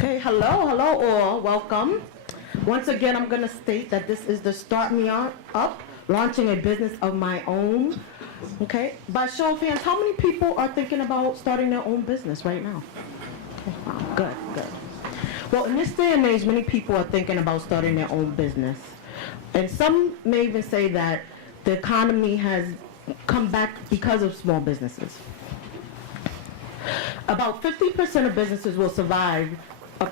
Okay, hello all, welcome. Once again, I'm going to state that this is the Start Me Up, launching a business of my own. Okay, by show of hands, how many people are thinking about starting their own business right now? Okay, wow, good. Well, in this day and age, many people are thinking about starting their own business. And some may even say that the economy has come back because of small businesses. About 50% of businesses will survive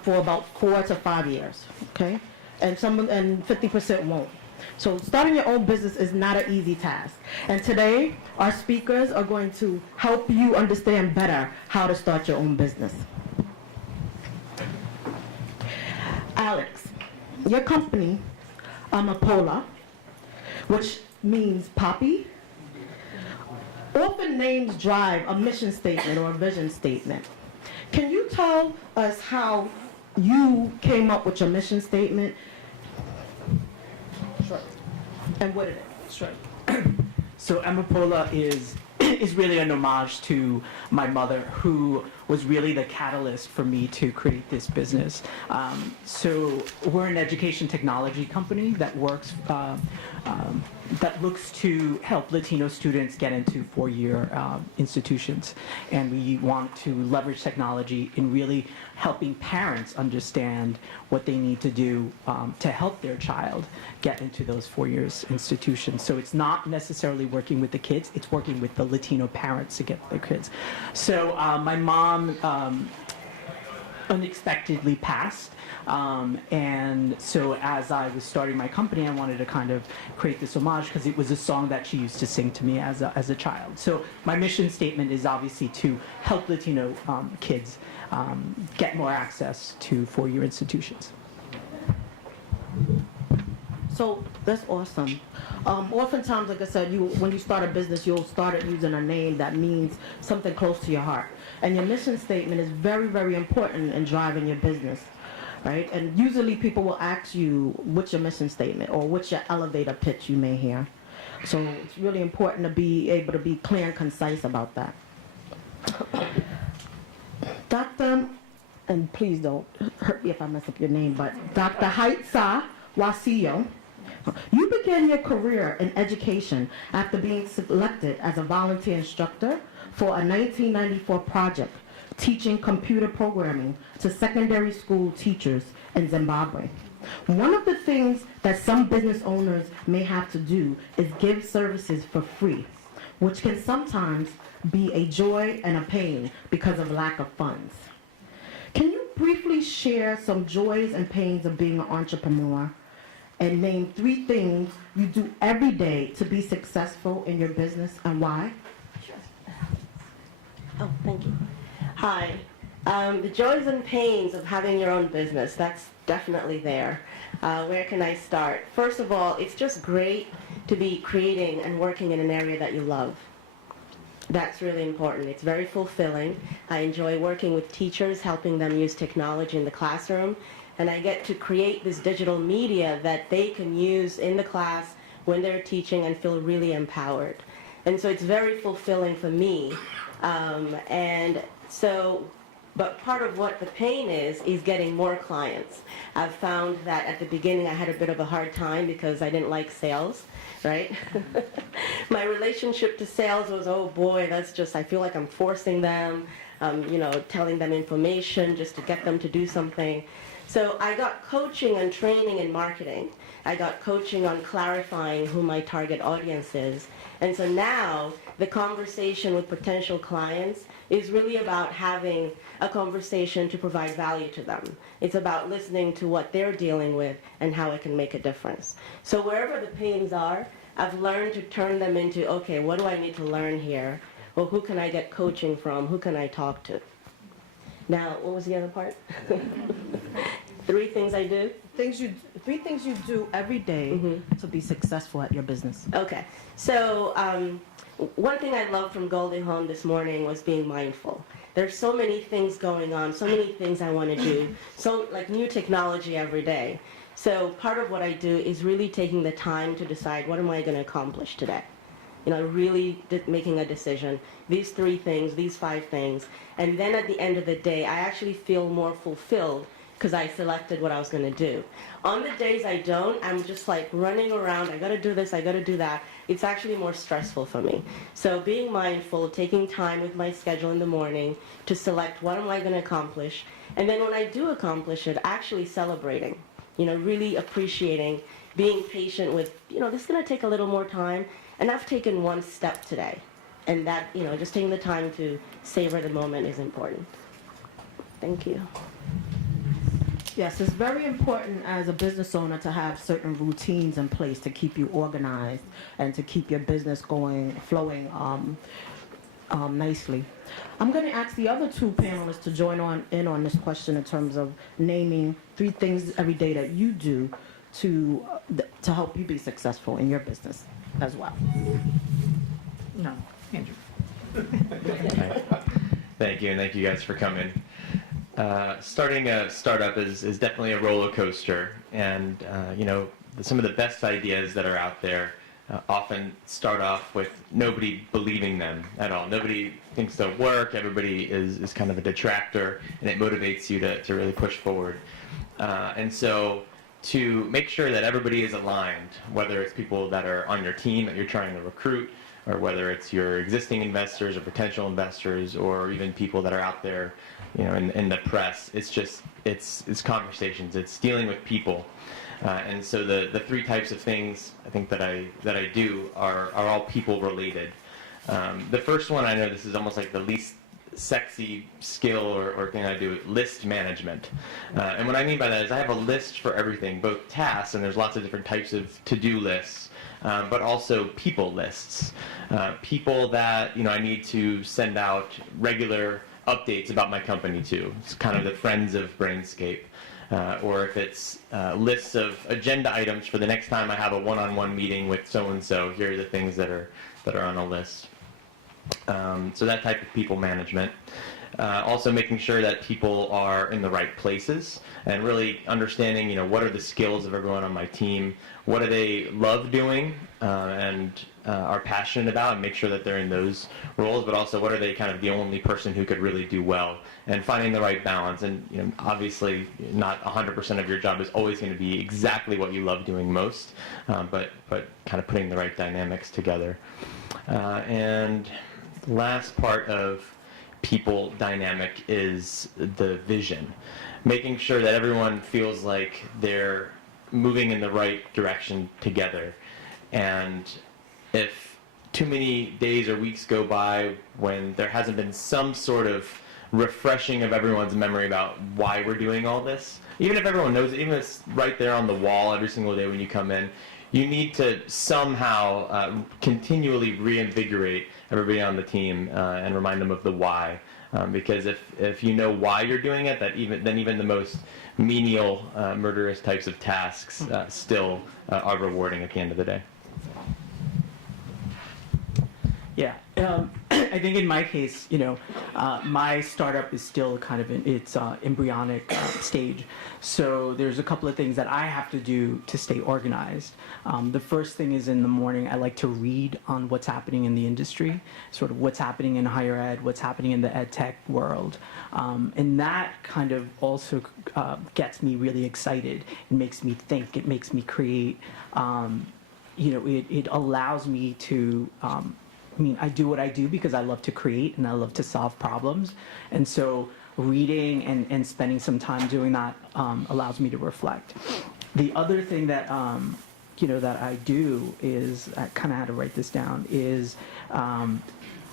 for about 4 to 5 years, okay? And 50% won't. So starting your own business is not an easy task. And today, our speakers are going to help you understand better how to start your own business. Alex, your company, Amapola, which means poppy, often names drive a mission statement or a vision statement. Can you tell us how you came up with your mission statement? Sure. And what it is? Sure. So Amapola is really an homage to my mother, who was really the catalyst for me to create this business. So we're an education technology company that works, that looks to help Latino students get into four-year institutions. And we want to leverage technology in really helping parents understand what they need to do to help their child get into those 4 years institutions. So it's not necessarily working with the kids, it's working with the Latino parents to get their kids. So my mom unexpectedly passed. And so as I was starting my company, I wanted to kind of create this homage because it was a song that she used to sing to me as a child. So my mission statement is obviously to help Latino kids get more access to four-year institutions. So that's awesome. Oftentimes, like I said, when you start a business, you'll start it using a name that means something close to your heart. And your mission statement is very, very important in driving your business, right? And usually people will ask you what's your mission statement or what's your elevator pitch you may hear. So it's really important to be able to be clear and concise about that. Dr., and please don't hurt me if I mess up your name, but Dr. Khaitsa Wasiyo, you began your career in education after being selected as a volunteer instructor for a 1994 project teaching computer programming to secondary school teachers in Zimbabwe. One of the things that some business owners may have to do is give services for free, which can sometimes be a joy and a pain because of lack of funds. Can you briefly share some joys and pains of being an entrepreneur and name 3 things you do every day to be successful in your business and why? Sure. Oh, thank you. Hi. The joys and pains of having your own business, that's definitely there. Where can I start? First of all, it's just great to be creating and working in an area that you love. That's really important. It's very fulfilling. I enjoy working with teachers, helping them use technology in the classroom. And I get to create this digital media that they can use in the class when they're teaching and feel really empowered. And so it's very fulfilling for me. But part of what the pain is getting more clients. I've found that at the beginning I had a bit of a hard time because I didn't like sales, right? My relationship to sales was, oh boy, that's just, I feel like I'm forcing them, telling them information just to get them to do something. So I got coaching and training in marketing. I got coaching on clarifying who my target audience is. And so now the conversation with potential clients is really about having a conversation to provide value to them. It's about listening to what they're dealing with and how it can make a difference. So wherever the pains are, I've learned to turn them into, okay, what do I need to learn here? Well, who can I get coaching from? Who can I talk to? Now, what was the other part? 3 things I do? 3 things you do every day to be successful at your business. Okay. So one thing I loved from Golden Home this morning was being mindful. There's so many things going on, so many things I want to do, so like new technology every day. So part of what I do is really taking the time to decide what am I going to accomplish today. Really making a decision, these 3 things, these 5 things, and then at the end of the day, I actually feel more fulfilled because I selected what I was going to do. On the days I don't, I'm just like running around. I got to do this, I got to do that. It's actually more stressful for me. So being mindful, taking time with my schedule in the morning to select what am I going to accomplish. And then when I do accomplish it, actually celebrating, really appreciating, being patient with, this is going to take a little more time. And I've taken one step today. And that, just taking the time to savor the moment is important. Thank you. Yes, it's very important as a business owner to have certain routines in place to keep you organized and to keep your business flowing nicely. I'm going to ask the other two panelists to join in on this question in terms of naming 3 things every day that you do to help you be successful in your business as well. No, Andrew. Thank you, and thank you guys for coming. Starting a startup is definitely a roller coaster, and some of the best ideas that are out there often start off with nobody believing them at all. Nobody thinks they'll work. Everybody is kind of a detractor, and it motivates you to really push forward. And so to make sure that everybody is aligned, whether it's people that are on your team that you're trying to recruit, or whether it's your existing investors or potential investors, or even people that are out there, in the press. It's conversations. It's dealing with people, and so the 3 types of things I think that I do are all people related. The first one, I know this is almost like the least sexy skill or thing I do, list management. And what I mean by that is I have a list for everything, both tasks, and there's lots of different types of to-do lists, but also people lists. People that I need to send out regular updates about my company to. It's kind of the friends of Brainscape. Or if it's lists of agenda items for the next time I have a one-on-one meeting with so-and-so, here are the things that are on a list. So that type of people management. Also making sure that people are in the right places and really understanding, what are the skills of everyone on my team, what do they love doing and are passionate about, and make sure that they're in those roles, but also what are they kind of the only person who could really do well, and finding the right balance. And obviously not 100% of your job is always going to be exactly what you love doing most, but kind of putting the right dynamics together. And the last part of people dynamic is the vision, making sure that everyone feels like they're moving in the right direction together. And if too many days or weeks go by when there hasn't been some sort of refreshing of everyone's memory about why we're doing all this, even if everyone knows it, even if it's right there on the wall every single day when you come in, you need to somehow continually reinvigorate everybody on the team and remind them of the why. Because if you know why you're doing it, then even the most menial, murderous types of tasks still are rewarding at the end of the day. Yeah, I think in my case, my startup is still kind of in its embryonic stage. So there's a couple of things that I have to do to stay organized. The first thing is in the morning, I like to read on what's happening in the industry, sort of what's happening in higher ed, what's happening in the ed tech world. And that kind of also gets me really excited. It makes me think, it makes me create. It allows me to I do what I do because I love to create and I love to solve problems. And so reading and spending some time doing that allows me to reflect. The other thing that, that I do is, I kind of had to write this down, is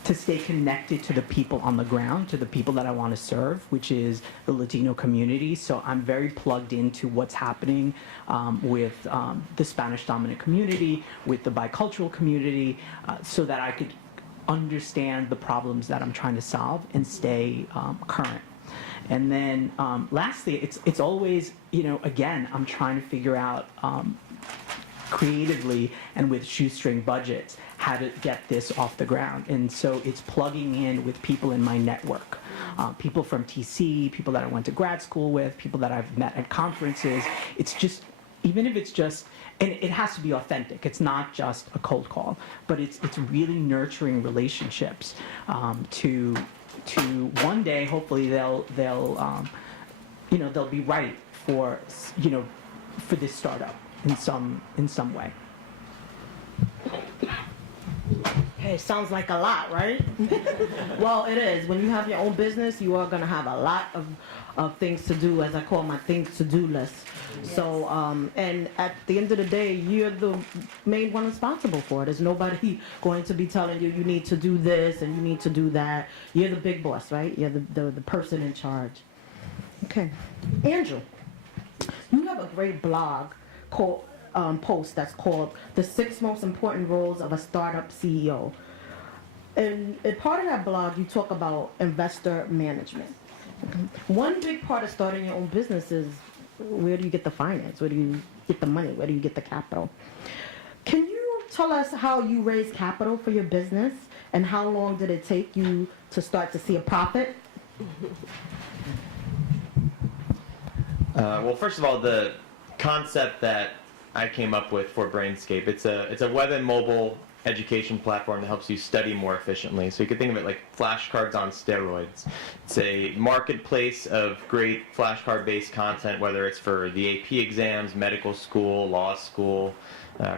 to stay connected to the people on the ground, to the people that I want to serve, which is the Latino community. So I'm very plugged into what's happening with the Spanish dominant community, with the bicultural community, so that I could understand the problems that I'm trying to solve and stay current. And then lastly, it's always, again, I'm trying to figure out creatively and with shoestring budgets how to get this off the ground. And so it's plugging in with people in my network, people from TC, people that I went to grad school with, people that I've met at conferences. It's just, even if it's just, and it has to be authentic. It's not just a cold call, but it's really nurturing relationships to one day, hopefully they'll they'll be right for, for this startup in some way. Hey, sounds like a lot, right? Well, it is. When you have your own business, you are going to have a lot of things to do, as I call my things to do list. Yes. So, and at the end of the day, you're the main one responsible for it. There's nobody going to be telling you need to do this and you need to do that. You're the big boss, right? You're the person in charge. Okay. Andrew, you have a great blog called post that's called "The 6 Most Important Roles of a Startup CEO." And part of that blog, you talk about investor management. One big part of starting your own business is, where do you get the finance? Where do you get the money? Where do you get the capital? Can you tell us how you raise capital for your business, and how long did it take you to start to see a profit? Well, first of all, the concept that I came up with for Brainscape, it's a web and mobile education platform that helps you study more efficiently. So you could think of it like flashcards on steroids. It's a marketplace of great flashcard-based content, whether it's for the AP exams, medical school, law school,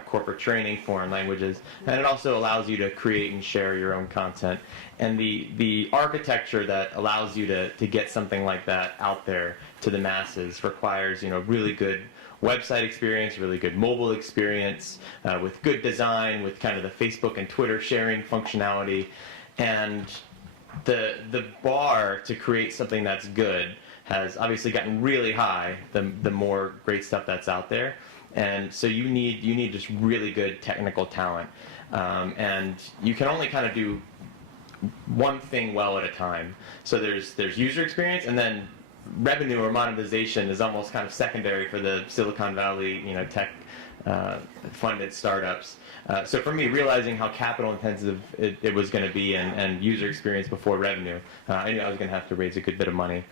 corporate training, foreign languages, and it also allows you to create and share your own content. And the architecture that allows you to get something like that out there to the masses requires, really good website experience, really good mobile experience, with good design, with kind of the Facebook and Twitter sharing functionality. And the bar to create something that's good has obviously gotten really high the more great stuff that's out there. And so you need just really good technical talent. And you can only kind of do one thing well at a time. So there's user experience, and then revenue or monetization is almost kind of secondary for the Silicon Valley, tech funded startups. So for me, realizing how capital intensive it was going to be, and user experience before revenue, I knew I was going to have to raise a good bit of money.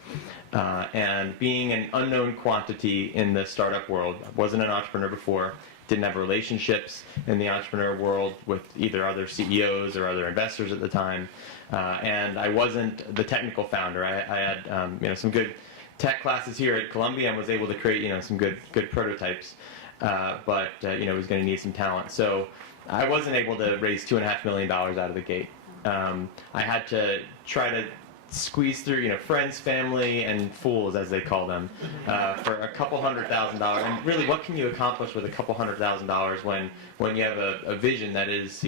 And being an unknown quantity in the startup world, I wasn't an entrepreneur before, didn't have relationships in the entrepreneur world with either other CEOs or other investors at the time, and I wasn't the technical founder. I had some good tech classes here at Columbia and was able to create some good prototypes, but was going to need some talent. So I wasn't able to raise $2.5 million out of the gate. I had to try to squeeze through, friends, family, and fools, as they call them, for a couple $100,000. And really, what can you accomplish with a couple $100,000 when you have a vision that is,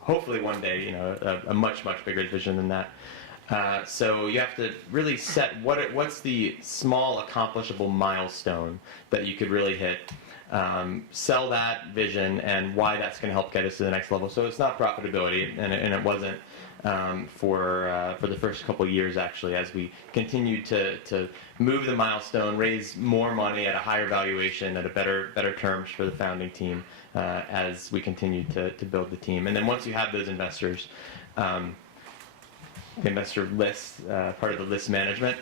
hopefully one day, a much bigger vision than that. So you have to really set what's the small accomplishable milestone that you could really hit. Sell that vision and why that's going to help get us to the next level. So it's not profitability, and it wasn't for the first couple of years, actually, as we continued to move the milestone, raise more money at a higher valuation, at a better terms for the founding team, as we continued to build the team. And then once you have those investors, the investor list, part of the list management,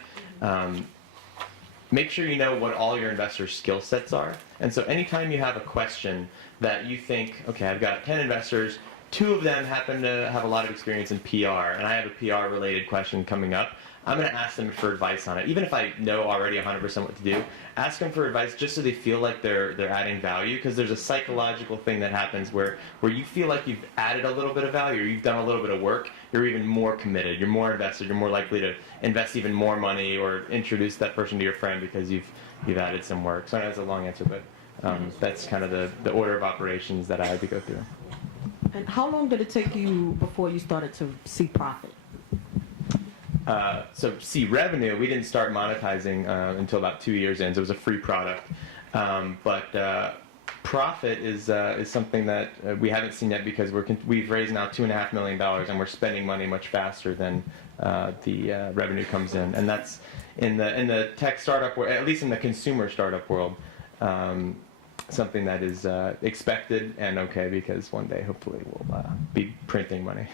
make sure you know what all your investors' skill sets are. And so anytime you have a question that you think, okay, I've got 10 investors, 2 of them happen to have a lot of experience in PR, and I have a PR-related question coming up, I'm going to ask them for advice on it. Even if I know already 100% what to do, ask them for advice just so they feel like they're adding value, because there's a psychological thing that happens where you feel like you've added a little bit of value, or you've done a little bit of work, you're even more committed, you're more invested, you're more likely to invest even more money or introduce that person to your friend because you've added some work. So I know that's a long answer, but that's kind of the order of operations that I had to go through. And how long did it take you before you started to see profit? So see revenue, we didn't start monetizing until about 2 years in, so it was a free product. But profit is something that we haven't seen yet, because we've raised now $2.5 million, and we're spending money much faster than the revenue comes in. And that's in the tech startup world, at least in the consumer startup world, something that is expected and okay, because one day hopefully we'll be printing money.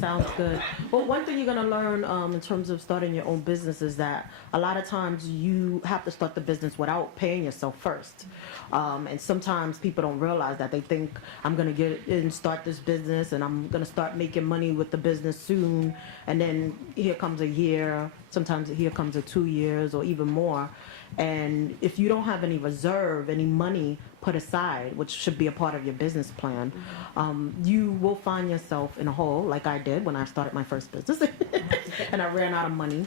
Sounds good. Well, one thing you're going to learn in terms of starting your own business is that a lot of times you have to start the business without paying yourself first. And sometimes people don't realize that. They think, I'm going to get in, start this business, and I'm going to start making money with the business soon. And then here comes a year. Sometimes here comes a 2 years or even more. And if you don't have any reserve, any money put aside, which should be a part of your business plan, you will find yourself in a hole, like I did when I started my first business, and I ran out of money.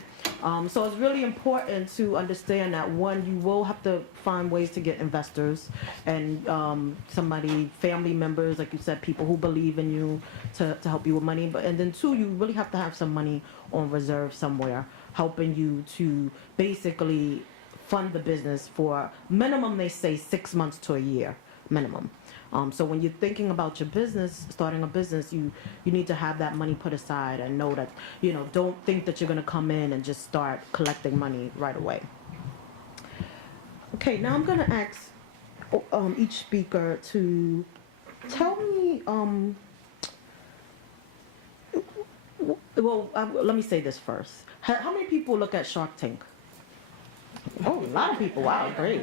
So it's really important to understand that, one, you will have to find ways to get investors and family members, like you said, people who believe in you to help you with money. And then two, you really have to have some money on reserve somewhere, helping you to basically fund the business for minimum, they say 6 months to a year minimum. So when you're thinking about your business, starting a business, you need to have that money put aside and know that, don't think that you're going to come in and just start collecting money right away. Okay, now I'm going to ask each speaker to tell me, let me say this first. How many people look at Shark Tank? Oh, a lot of people. Wow, great.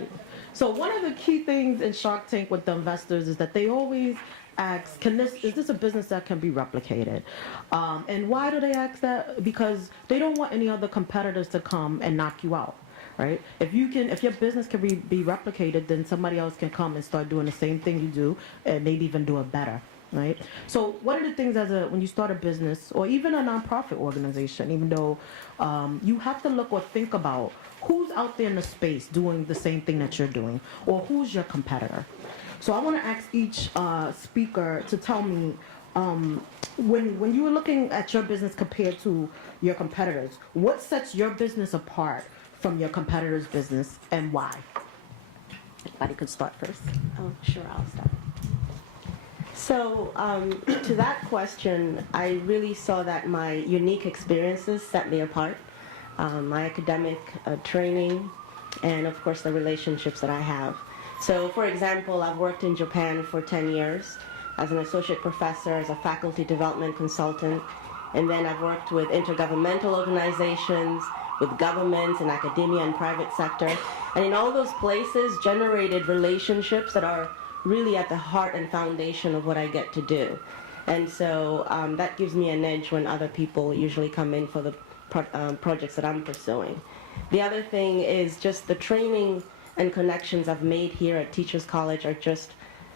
So one of the key things in Shark Tank with the investors is that they always ask, is this a business that can be replicated? And why do they ask that? Because they don't want any other competitors to come and knock you out, right? If your business can be replicated, then somebody else can come and start doing the same thing you do, and maybe even do it better. Right. So one of the things when you start a business or even a nonprofit organization, even though you have to look or think about who's out there in the space doing the same thing that you're doing, or who's your competitor. So I want to ask each speaker to tell me when you were looking at your business compared to your competitors, what sets your business apart from your competitor's business and why? Anybody could start first. Oh, sure, I'll start. So to that question, I really saw that my unique experiences set me apart. My academic training, and of course the relationships that I have. So for example, I've worked in Japan for 10 years as an associate professor, as a faculty development consultant, and then I've worked with intergovernmental organizations, with governments and academia and private sector. And in all those places generated relationships that are really at the heart and foundation of what I get to do. And so that gives me an edge when other people usually come in for the projects that I'm pursuing. The other thing is just the training and connections I've made here at Teachers College are just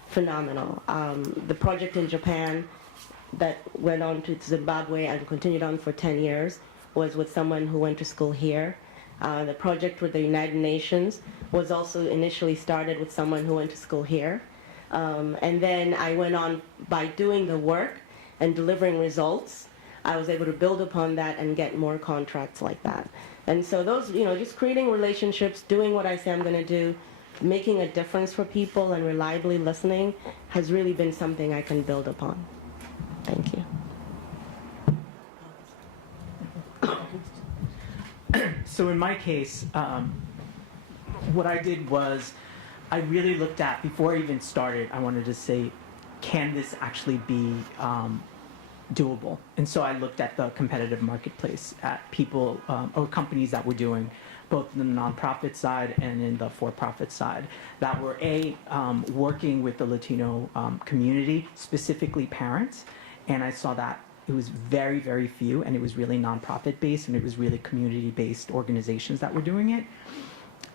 phenomenal. The project in Japan that went on to Zimbabwe and continued on for 10 years was with someone who went to school here. The project with the United Nations was also initially started with someone who went to school here. And then I went on by doing the work and delivering results. I was able to build upon that and get more contracts like that. And so those, just creating relationships, doing what I say I'm going to do, making a difference for people and reliably listening has really been something I can build upon. Thank you. So in my case, what I did was I really looked at, before I even started, I wanted to say, can this actually be doable? And so I looked at the competitive marketplace, at people or companies that were doing both in the nonprofit side and in the for-profit side that were working with the Latino community, specifically parents. And I saw that it was very, very few, and it was really nonprofit based, and it was really community based organizations that were doing it.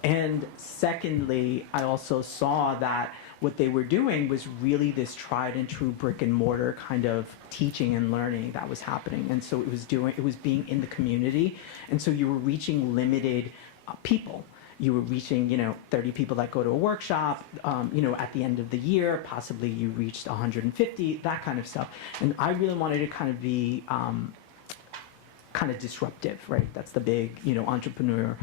And secondly, I also saw that what they were doing was really this tried and true brick and mortar kind of teaching and learning that was happening. And so it was being in the community. And so you were reaching limited people. You were reaching, 30 people that go to a workshop, at the end of the year, possibly you reached 150, that kind of stuff. And I really wanted to kind of be kind of disruptive, right? That's the big, entrepreneur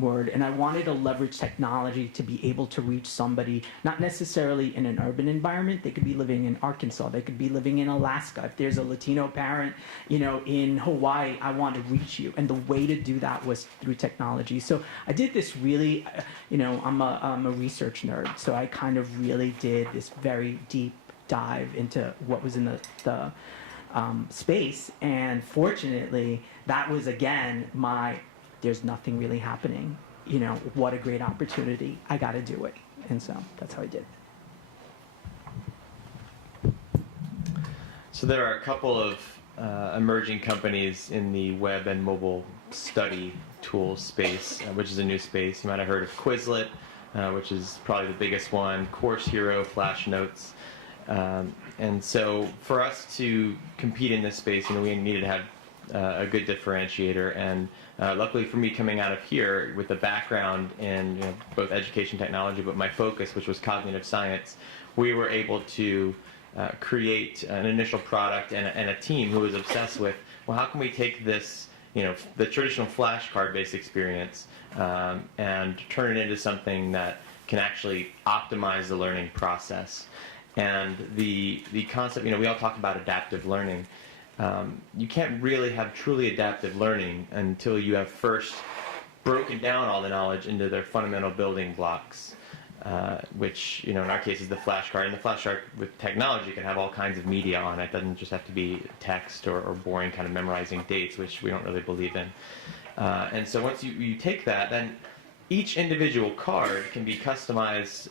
word. And I wanted to leverage technology to be able to reach somebody, not necessarily in an urban environment. They could be living in Arkansas. They could be living in Alaska. If there's a Latino parent, in Hawaii, I want to reach you. And the way to do that was through technology. So I did this really, I'm a research nerd. So I kind of really did this very deep dive into what was in the space. And fortunately, that was again there's nothing really happening. You know, what a great opportunity. I got to do it. And so that's how I did it. So there are a couple of emerging companies in the web and mobile study tool space, which is a new space. You might have heard of Quizlet, which is probably the biggest one, Course Hero, Flash Notes. And so for us to compete in this space, you know, we needed to have a good differentiator. And luckily for me, coming out of here with a background in, you know, both education technology, but my focus, which was cognitive science, we were able to create an initial product and a team who was obsessed with, well, how can we take this, you know, the traditional flashcard-based experience and turn it into something that can actually optimize the learning process. And the concept, you know, we all talk about adaptive learning. You can't really have truly adaptive learning until you have first broken down all the knowledge into their fundamental building blocks, which, you know, in our case is the flashcard. And the flashcard with technology can have all kinds of media on it. It doesn't just have to be text or boring kind of memorizing dates, which we don't really believe in. And so once you take that, then each individual card can be customized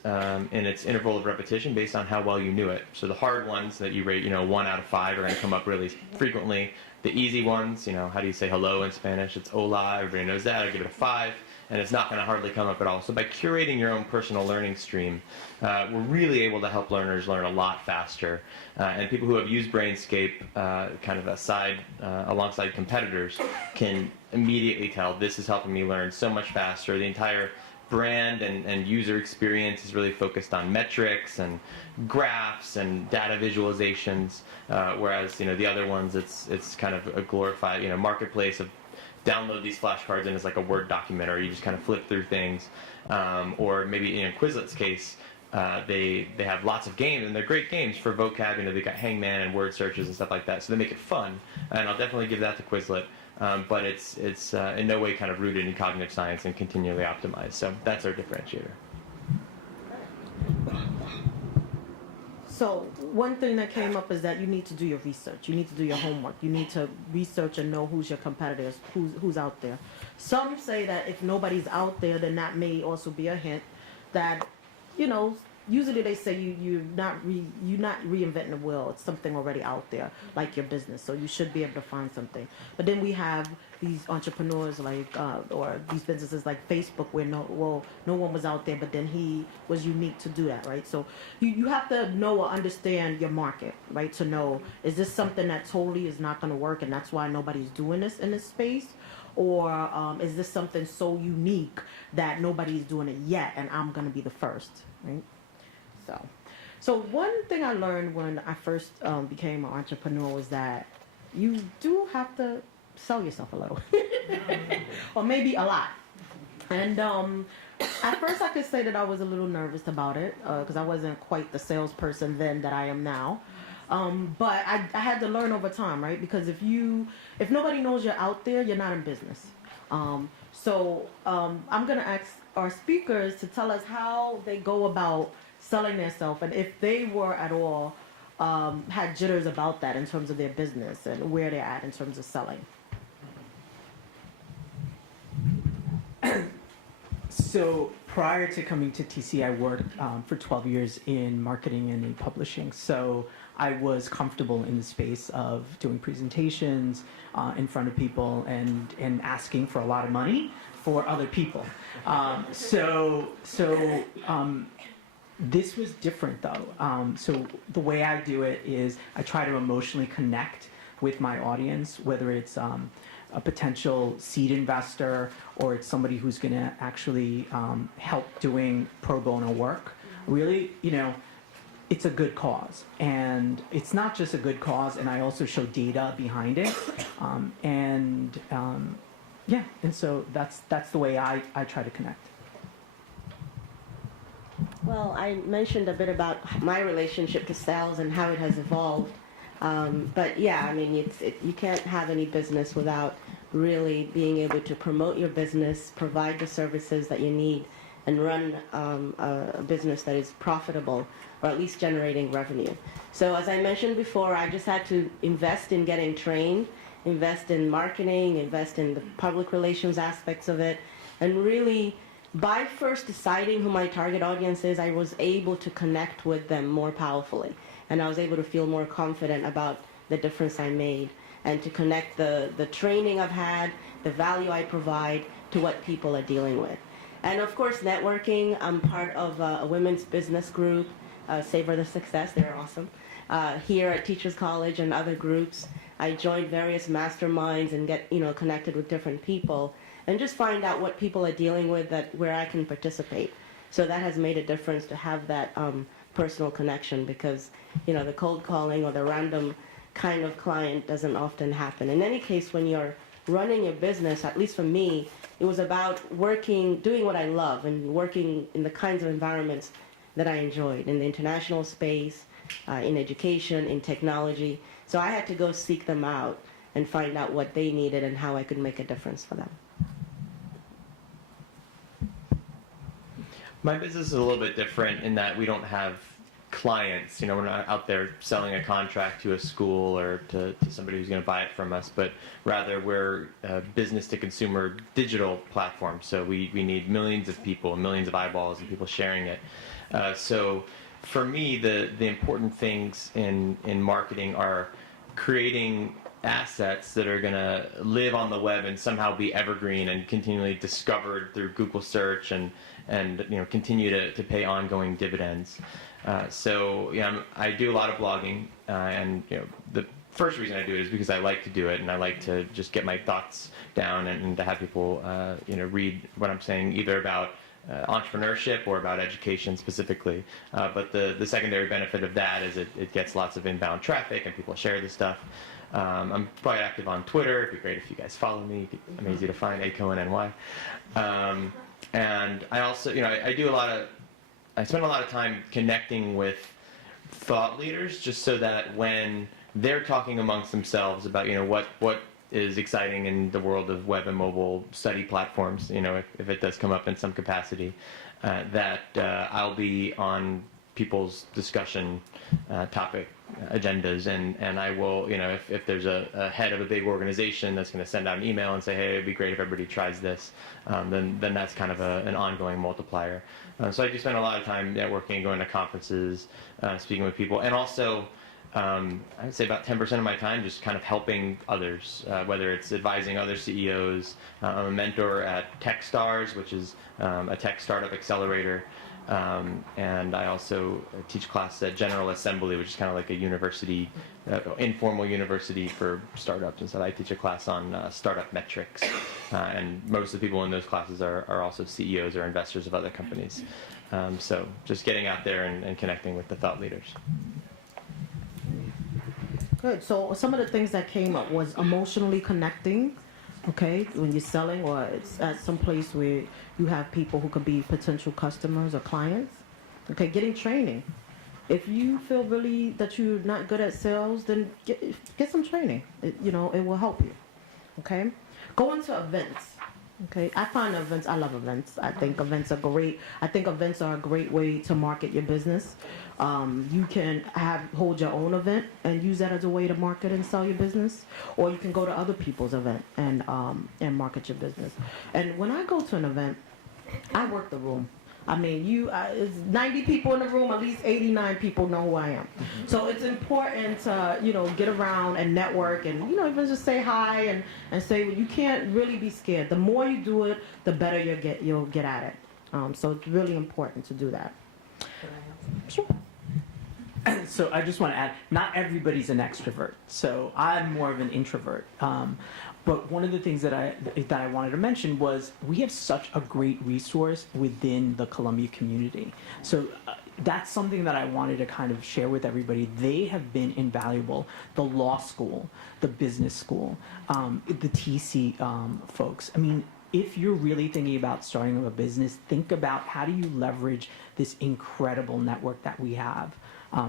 in its interval of repetition based on how well you knew it. So the hard ones that you rate, you know, 1 out of 5 are going to come up really frequently. The easy ones, you know, how do you say hello in Spanish? It's hola, everybody knows that. I give it a 5, and it's not going to hardly come up at all. So by curating your own personal learning stream, we're really able to help learners learn a lot faster. And people who have used Brainscape kind of alongside competitors can immediately tell this is helping me learn so much faster. The entire brand and user experience is really focused on metrics and graphs and data visualizations, whereas, you know, the other ones, it's kind of a glorified, you know, marketplace of download these flashcards and it's like a Word document, or you just kind of flip through things, or maybe in Quizlet's case, they have lots of games, and they're great games for vocab. You know, they've got Hangman and word searches and stuff like that, so they make it fun, and I'll definitely give that to Quizlet. But it's in no way kind of rooted in cognitive science and continually optimized. So that's our differentiator. So one thing that came up is that you need to do your research. You need to do your homework. You need to research and know who's your competitors, who's out there. Some say that if nobody's out there, then that may also be a hint that, you know, usually they say you're not reinventing the wheel. It's something already out there, like your business. So you should be able to find something. But then we have these entrepreneurs or these businesses like Facebook, where no one was out there, but then he was unique to do that, right? So you have to know or understand your market, right? To know, is this something that totally is not going to work, and that's why nobody's doing this in this space? Or is this something so unique that nobody's doing it yet, and I'm going to be the first, right? So one thing I learned when I first became an entrepreneur was that you do have to sell yourself a little, or maybe a lot. And at first I could say that I was a little nervous about it because I wasn't quite the salesperson then that I am now. But I had to learn over time, right? Because if nobody knows you're out there, you're not in business. So I'm gonna ask our speakers to tell us how they go about selling themselves, and if they were at all had jitters about that in terms of their business and where they're at in terms of selling. So prior to coming to TC, I worked for 12 years in marketing and in publishing. So I was comfortable in the space of doing presentations in front of people and asking for a lot of money for other people. This was different though. So the way I do it is I try to emotionally connect with my audience, whether it's a potential seed investor or it's somebody who's going to actually help doing pro bono work. Really, you know, it's a good cause, and it's not just a good cause, and I also show data behind it, and so that's the way I try to connect. Well, I mentioned a bit about my relationship to sales and how it has evolved. But yeah, I mean, you can't have any business without really being able to promote your business, provide the services that you need, and run a business that is profitable or at least generating revenue. So as I mentioned before, I just had to invest in getting trained, invest in marketing, invest in the public relations aspects of it, and really by first deciding who my target audience is, I was able to connect with them more powerfully. And I was able to feel more confident about the difference I made and to connect the training I've had, the value I provide to what people are dealing with. And of course, networking. I'm part of a women's business group, Savor the Success. They're awesome. Here at Teachers College and other groups, I joined various masterminds and get connected with different people and just find out what people are dealing with where I can participate. So that has made a difference to have that personal connection because the cold calling or the random kind of client doesn't often happen. In any case, when you're running your business, at least for me, it was about doing what I love and working in the kinds of environments that I enjoyed in the international space, in education, in technology. So I had to go seek them out and find out what they needed and how I could make a difference for them. My business is a little bit different in that we don't have clients. We're not out there selling a contract to a school or to somebody who's going to buy it from us, but rather we're a business-to-consumer digital platform. So we need millions of people, millions of eyeballs, and people sharing it. So for me, the important things in marketing are creating assets that are going to live on the web and somehow be evergreen and continually discovered through Google search and continue to pay ongoing dividends. So I do a lot of blogging, and the first reason I do it is because I like to do it, and I like to just get my thoughts down and to have people read what I'm saying, either about entrepreneurship or about education specifically. But the secondary benefit of that is it gets lots of inbound traffic and people share this stuff. I'm quite active on Twitter. It'd be great if you guys follow me. I'm easy to find, Cohen NY. And I also, I spend a lot of time connecting with thought leaders just so that when they're talking amongst themselves about, what is exciting in the world of web and mobile study platforms, if it does come up in some capacity, that I'll be on people's discussion topic agendas, and I will, if there's a head of a big organization that's going to send out an email and say, hey, it'd be great if everybody tries this, then that's kind of an ongoing multiplier. So I do spend a lot of time networking, going to conferences, speaking with people, and also I would say about 10% of my time just kind of helping others, whether it's advising other CEOs. I'm a mentor at Techstars, which is a tech startup accelerator. And I also teach class at General Assembly, which is kind of like a university, informal university for startups. And so I teach a class on startup metrics. And most of the people in those classes are also CEOs or investors of other companies. So just getting out there and connecting with the thought leaders. Good. So some of the things that came up was emotionally connecting. Okay, when you're selling or it's at some place where you have people who could be potential customers or clients. Okay, getting training. If you feel really that you're not good at sales, then get some training. It will help you. Okay, going to events. Okay, I love events. I think events are great. I think events are a great way to market your business. You can hold your own event and use that as a way to market and sell your business, or you can go to other people's event and market your business. And when I go to an event, I work the room. I mean, it's 90 people in the room, at least 89 people know who I am. So it's important to, get around and network and, even just say hi and say, well, you can't really be scared. The more you do it, the better you'll get at it. So it's really important to do that. Sure. So I just want to add, not everybody's an extrovert. So I'm more of an introvert. But one of the things that I wanted to mention was we have such a great resource within the Columbia community. So that's something that I wanted to kind of share with everybody. They have been invaluable. The law school, the business school, the TC folks. I mean, if you're really thinking about starting a business, think about how do you leverage this incredible network that we have,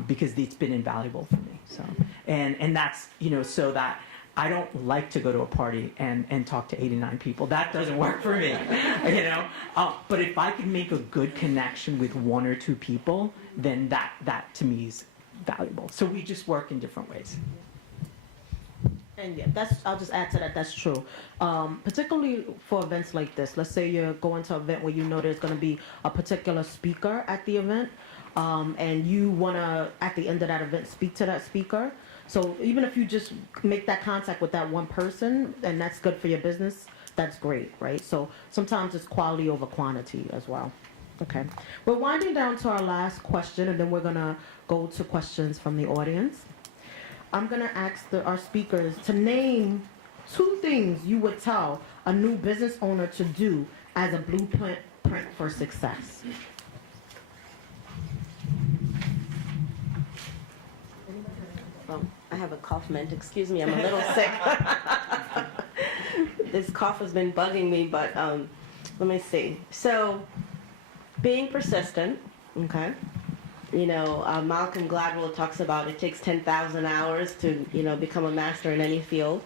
because it's been invaluable for me. So, and that's, so that I don't like to go to a party and talk to 89 people. That doesn't work for me, you know. But if I can make a good connection with one or two people, then that to me is valuable. So we just work in different ways. And yeah, I'll just add to that, that's true. Particularly for events like this, let's say you're going to an event where you know there's going to be a particular speaker at the event, and you want to, at the end of that event, speak to that speaker. So even if you just make that contact with that one person, and that's good for your business, that's great, right? So sometimes it's quality over quantity as well. Okay. We're winding down to our last question, and then we're going to go to questions from the audience. I'm going to ask our speakers to name 2 things you would tell a new business owner to do as a blueprint for success. I have a cough mint. Excuse me, I'm a little sick. This cough has been bugging me, but let me see. So, being persistent, okay? You know, Malcolm Gladwell talks about it takes 10,000 hours to, you know, become a master in any field.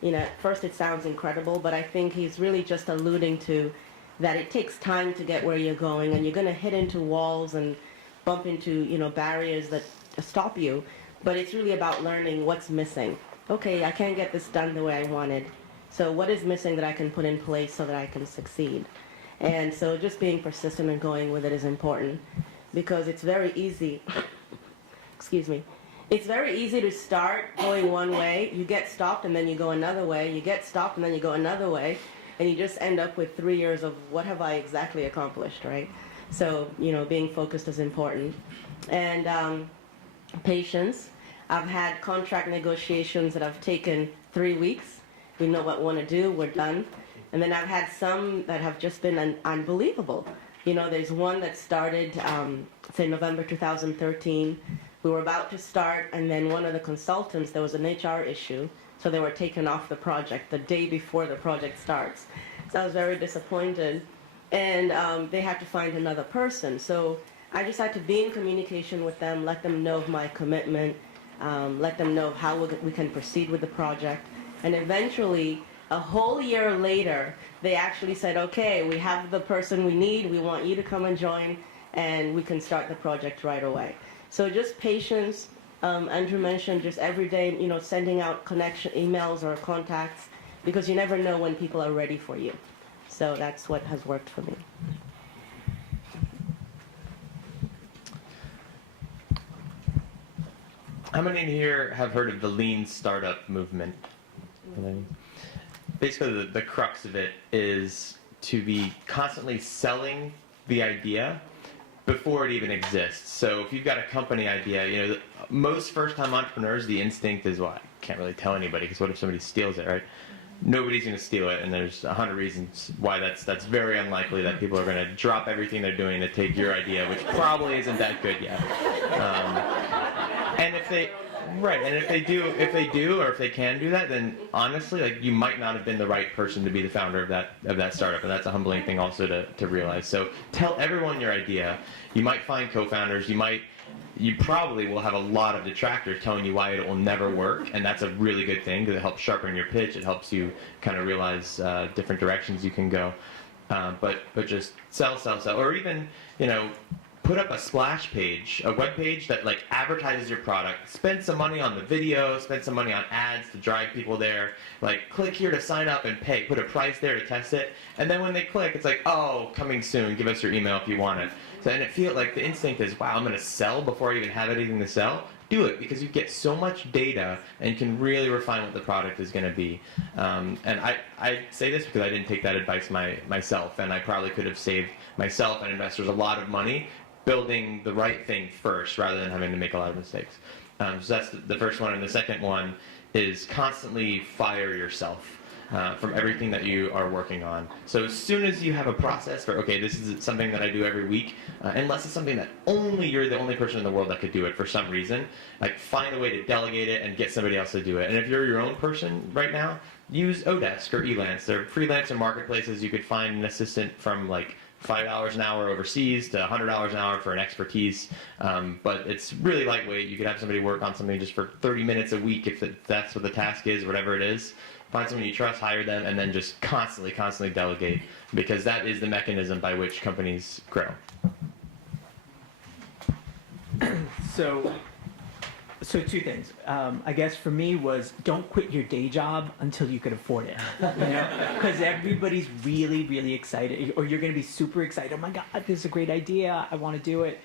You know, at first it sounds incredible, but I think he's really just alluding to that it takes time to get where you're going, and you're going to hit into walls and bump into, you know, barriers that stop you. But it's really about learning what's missing. Okay, I can't get this done the way I wanted. So what is missing that I can put in place so that I can succeed? And so just being persistent and going with it is important, because it's very easy, excuse me, it's very easy to start going one way, you get stopped and then you go another way, you get stopped and then you go another way, and you just end up with 3 years of what have I exactly accomplished, right? So, you know, being focused is important. And patience. I've had contract negotiations that have taken 3 weeks. We know what we want to do, we're done. And then I've had some that have just been unbelievable. You know, there's one that started, say, November 2013. We were about to start, and then one of the consultants, there was an HR issue, so they were taken off the project the day before the project starts. So I was very disappointed. And they had to find another person. So I just had to be in communication with them, let them know of my commitment, let them know how we can proceed with the project. And eventually, a whole year later, they actually said, okay, we have the person we need, we want you to come and join, and we can start the project right away. So just patience. Andrew mentioned just every day, you know, sending out connection emails or contacts, because you never know when people are ready for you. So that's what has worked for me. How many in here have heard of the lean startup movement? Basically, the crux of it is to be constantly selling the idea before it even exists. So if you've got a company idea, you know, most first-time entrepreneurs, the instinct is, well, I can't really tell anybody, because what if somebody steals it, right? Nobody's going to steal it, and there's 100 reasons why that's very unlikely, that people are going to drop everything they're doing to take your idea, which probably isn't that good yet. And if they do, or if they can do that, then honestly, like, you might not have been the right person to be the founder of that startup, and that's a humbling thing also to realize. So tell everyone your idea. You might find co-founders. You probably will have a lot of detractors telling you why it will never work, and that's a really good thing, because it helps sharpen your pitch. It helps you kind of realize different directions you can go. But just sell, or even, you know, put up a splash page, a web page that like advertises your product. Spend some money on the video, spend some money on ads to drive people there. Like, click here to sign up and pay. Put a price there to test it. And then when they click, it's like, oh, coming soon. Give us your email if you want it. So, and it feels like the instinct is, wow, I'm going to sell before I even have anything to sell. Do it, because you get so much data and can really refine what the product is going to be. And I say this because I didn't take that advice myself, and I probably could have saved myself and investors a lot of money building the right thing first, rather than having to make a lot of mistakes. So that's the first one. And the second one is constantly fire yourself from everything that you are working on. So as soon as you have a process for, okay, this is something that I do every week, unless it's something that you're the only person in the world that could do it for some reason, like, find a way to delegate it and get somebody else to do it. And if you're your own person right now, use Odesk or Elance. They're freelancer marketplaces. You could find an assistant from like $5 an hour overseas to $100 an hour for an expertise. But it's really lightweight. You could have somebody work on something just for 30 minutes a week if that's what the task is, whatever it is. Find someone you trust, hire them, and then just constantly delegate, because that is the mechanism by which companies grow. So two things. I guess for me was don't quit your day job until you could afford it. Because everybody's really excited, or you're going to be super excited. Oh my God, this is a great idea. I want to do it.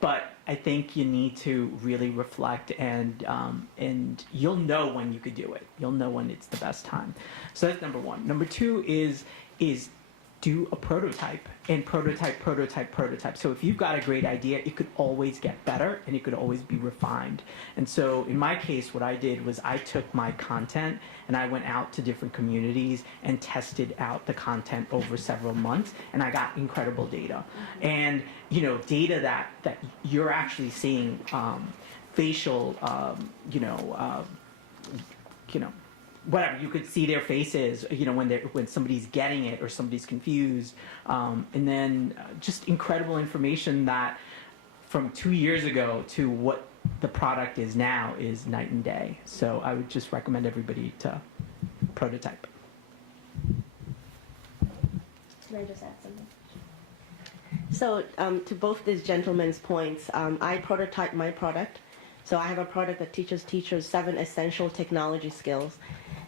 But I think you need to really reflect, and you'll know when you could do it. You'll know when it's the best time. So that's number one. Number two is do a prototype, and prototype. So if you've got a great idea, it could always get better and it could always be refined. And so in my case, what I did was I took my content and I went out to different communities and tested out the content over several months, and I got incredible data. And data that you're actually seeing facial, whatever, you could see their faces, when somebody's getting it or somebody's confused, and then just incredible information that from 2 years ago to what the product is now is night and day. So I would just recommend everybody to prototype. Can I just add something? So to both these gentlemen's points, I prototype my product. So I have a product that teaches teachers 7 essential technology skills.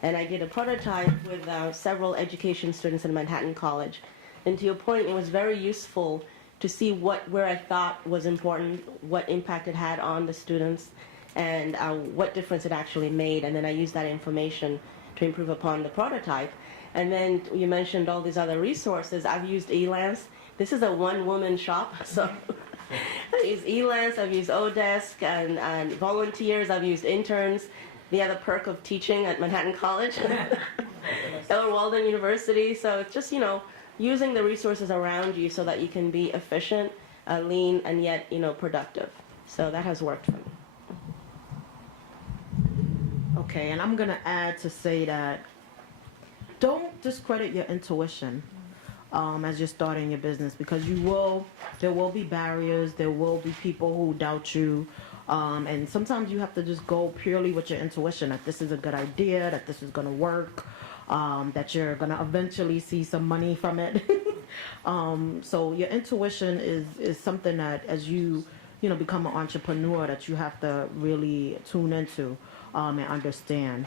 And I did a prototype with several education students in Manhattan College. And to your point, it was very useful to see where I thought was important, what impact it had on the students, and what difference it actually made. And then I used that information to improve upon the prototype. And then you mentioned all these other resources. I've used Elance. This is a one-woman shop, so I use Elance, I've used Odesk, and volunteers, I've used interns. The other perk of teaching at Manhattan College or Walden University. So it's just, using the resources around you so that you can be efficient, lean, and yet, productive. So that has worked for me. Okay, and I'm going to add to say that don't discredit your intuition as you're starting your business, because there will be barriers, there will be people who doubt you. And sometimes you have to just go purely with your intuition, that this is a good idea, that this is going to work, that you're going to eventually see some money from it. So your intuition is something that as you become an entrepreneur, that you have to really tune into and understand.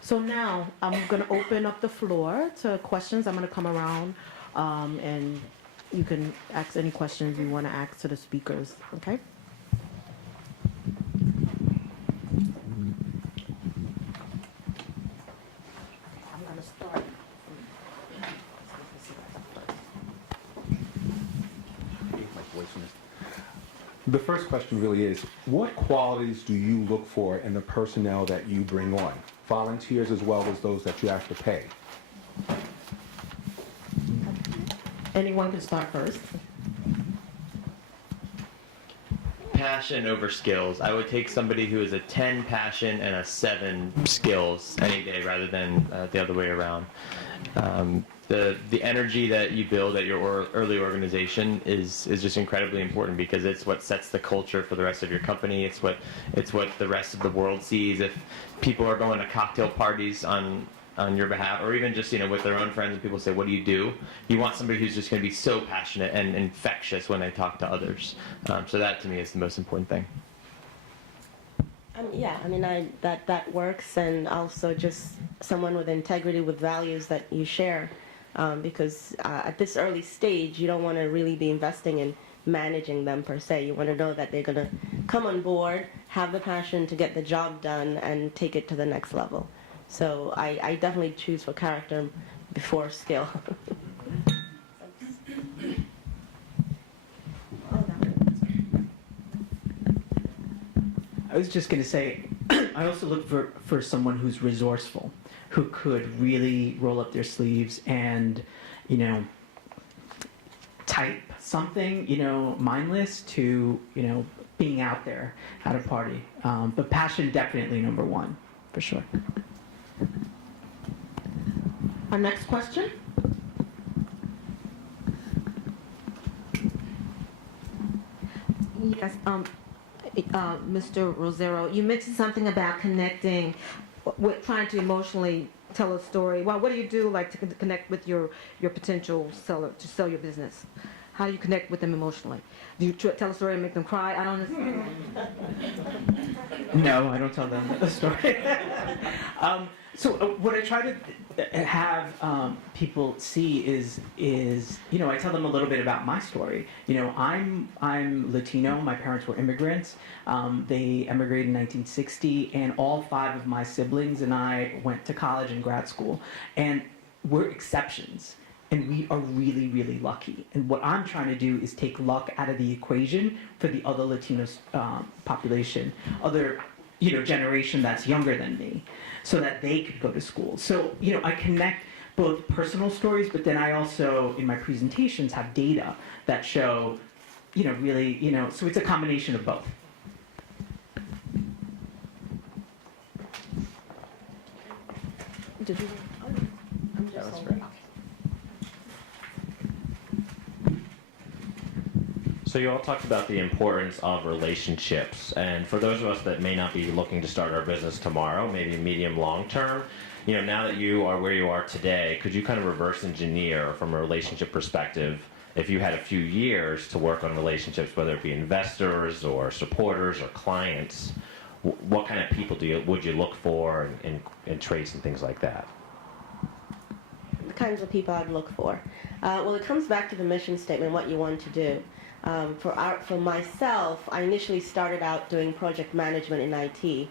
So now I'm going to open up the floor to questions. I'm going to come around and you can ask any questions you want to ask to the speakers, okay? The first question really is, what qualities do you look for in the personnel that you bring on? Volunteers as well as those that you have to pay. Anyone can start first. Passion over skills. I would take somebody who is a 10 passion and a 7 skills any day rather than the other way around. The energy that you build at your early organization is just incredibly important, because it's what sets the culture for the rest of your company. It's what the rest of the world sees. If people are going to cocktail parties on your behalf, or even just with their own friends, and people say, "What do?" You want somebody who's just going to be so passionate and infectious when they talk to others. So that to me is the most important thing. That works, and also just someone with integrity, with values that you share, because at this early stage, you don't want to really be investing in managing them per se. You want to know that they're going to come on board, have the passion to get the job done, and take it to the next level. So I definitely choose for character before skill. I was just going to say, I also look for someone who's resourceful, who could really roll up their sleeves and, type something, mindless to, being out there at a party. But passion definitely number one, for sure. Our next question. Yes, Mr. Rosero, you mentioned something about connecting, with trying to emotionally tell a story. Well, what do you do like to connect with your potential seller to sell your business? How do you connect with them emotionally? Do you tell a story and make them cry? I don't understand. No, I don't tell them the story. What I try to have people see is I tell them a little bit about my story. I'm Latino. My parents were immigrants. They immigrated in 1960, and all 5 of my siblings and I went to college and grad school, and we're exceptions. And we are really, really lucky. And what I'm trying to do is take luck out of the equation for the other Latino population, other generation that's younger than me, so that they could go to school. So I connect both personal stories, but then I also in my presentations have data that show, really, so it's a combination of both. Did you? That was great. So you all talked about the importance of relationships, and for those of us that may not be looking to start our business tomorrow, maybe medium long term, now that you are where you are today, could you kind of reverse engineer from a relationship perspective, if you had a few years to work on relationships, whether it be investors or supporters or clients, what kind of people would you look for and traits and things like that? The kinds of people I'd look for. Well, it comes back to the mission statement, what you want to do. For myself, I initially started out doing project management in IT,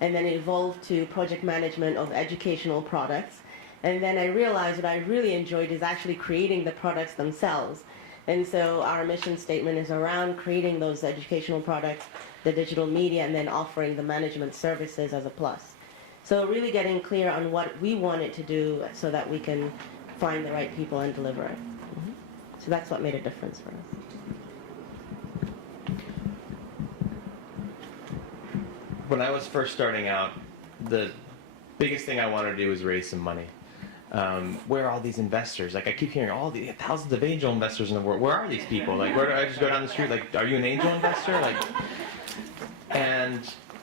and then it evolved to project management of educational products. And then I realized what I really enjoyed is actually creating the products themselves. And so our mission statement is around creating those educational products, the digital media, and then offering the management services as a plus. So really getting clear on what we want it to do so that we can find the right people and deliver it. So that's what made a difference for us. When I was first starting out, the biggest thing I wanted to do was raise some money. Where are all these investors? Like, I keep hearing all the thousands of angel investors in the world. Where are these people? Like, where do I just go down the street? Like, are you an angel investor? Like, and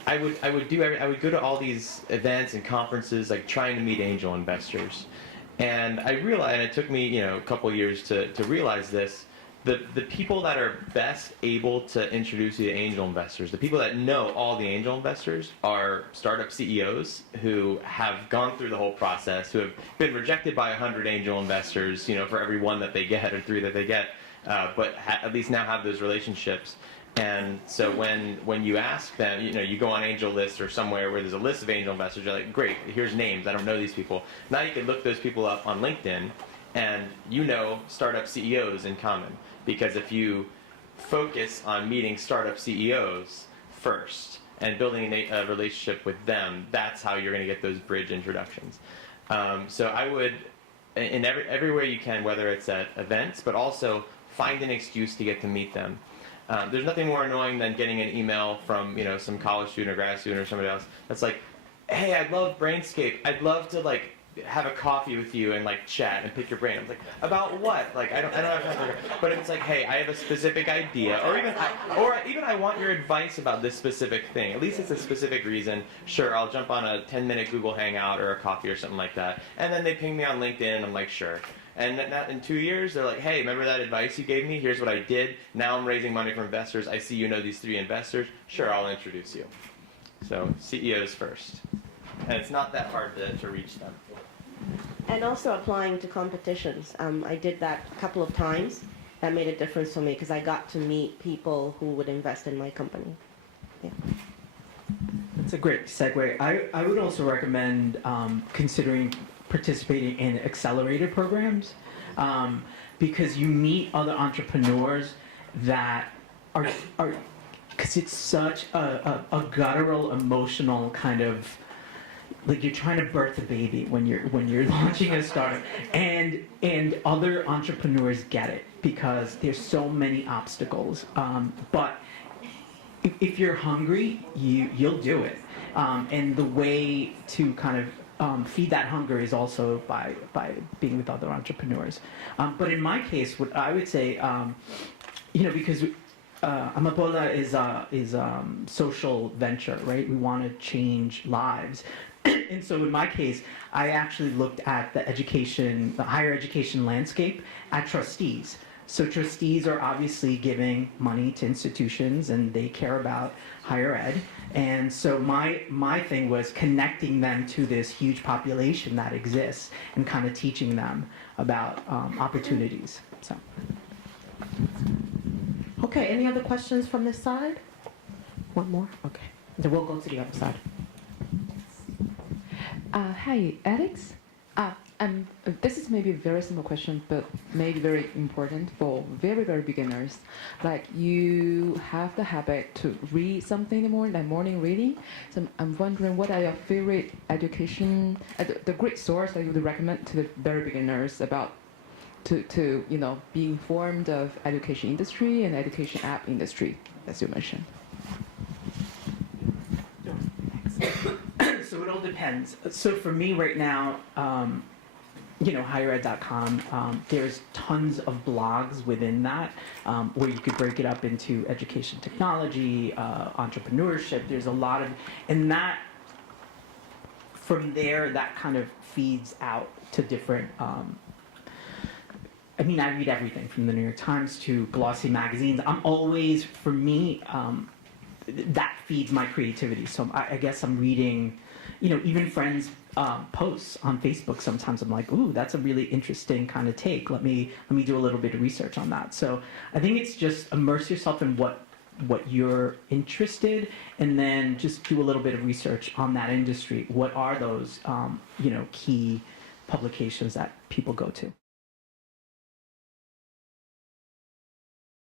I would go to all these events and conferences, like trying to meet angel investors. And I realized, and it took me, a couple years to realize this, the people that are best able to introduce you to angel investors, the people that know all the angel investors are startup CEOs who have gone through the whole process, who have been rejected by 100 angel investors, for every one that they get or 3 that they get, but at least now have those relationships. And so when you ask them, you go on Angel List or somewhere where there's a list of angel investors, you're like, great, here's names, I don't know these people. Now you can look those people up on LinkedIn, and startup CEOs in common. Because if you focus on meeting startup CEOs first and building a relationship with them, that's how you're going to get those bridge introductions. So I would, in everywhere you can, whether it's at events, but also find an excuse to get to meet them. There's nothing more annoying than getting an email from some college student or grad student or somebody else that's like, hey, I love Brainscape. I'd love to have a coffee with you and chat and pick your brain. I'm like, about what? I don't have time. But it's like, hey, I have a specific idea, or even I want your advice about this specific thing. At least it's a specific reason. Sure, I'll jump on a 10-minute Google Hangout or a coffee or something like that. And then they ping me on LinkedIn, and I'm like, sure. And in 2 years, they're like, hey, remember that advice you gave me? Here's what I did. Now I'm raising money for investors. I see you know these 3 investors. Sure, I'll introduce you. So CEOs first. And it's not that hard to reach them. And also applying to competitions. I did that a couple of times. That made a difference for me because I got to meet people who would invest in my company. Yeah. That's a great segue. I would also recommend considering participating in accelerator programs because you meet other entrepreneurs that are because it's such a guttural, emotional kind of, like you're trying to birth a baby when you're launching a startup, and other entrepreneurs get it because there's so many obstacles. But if you're hungry, you'll do it. And the way to kind of feed that hunger is also by being with other entrepreneurs. But in my case, what I would say, because Amapola is social venture, right? We want to change lives. And so in my case, I actually looked at the higher education landscape at trustees. So trustees are obviously giving money to institutions and they care about higher ed. And so my thing was connecting them to this huge population that exists and kind of teaching them about opportunities. So. Okay, any other questions from this side? One more? Okay. Then we'll go to the other side. Hi, Alex. This is maybe a very simple question, but maybe very important for very, very beginners. Like you have the habit to read something in the morning, like morning reading. So I'm wondering, what are your favorite education, the great source that you would recommend to the very beginners about to be informed of education industry and education app industry, as you mentioned? So it all depends. So for me right now, highered.com, there's tons of blogs within that where you could break it up into education technology, entrepreneurship. There's a lot of, and that, from there, that kind of feeds out to different, I read everything from the New York Times to glossy magazines. I'm always, for me, that feeds my creativity. So I guess I'm reading, even friends' posts on Facebook. Sometimes I'm like, ooh, that's a really interesting kind of take. Let me do a little bit of research on that. So I think it's just immerse yourself in what you're interested, and then just do a little bit of research on that industry. What are those, key publications that people go to?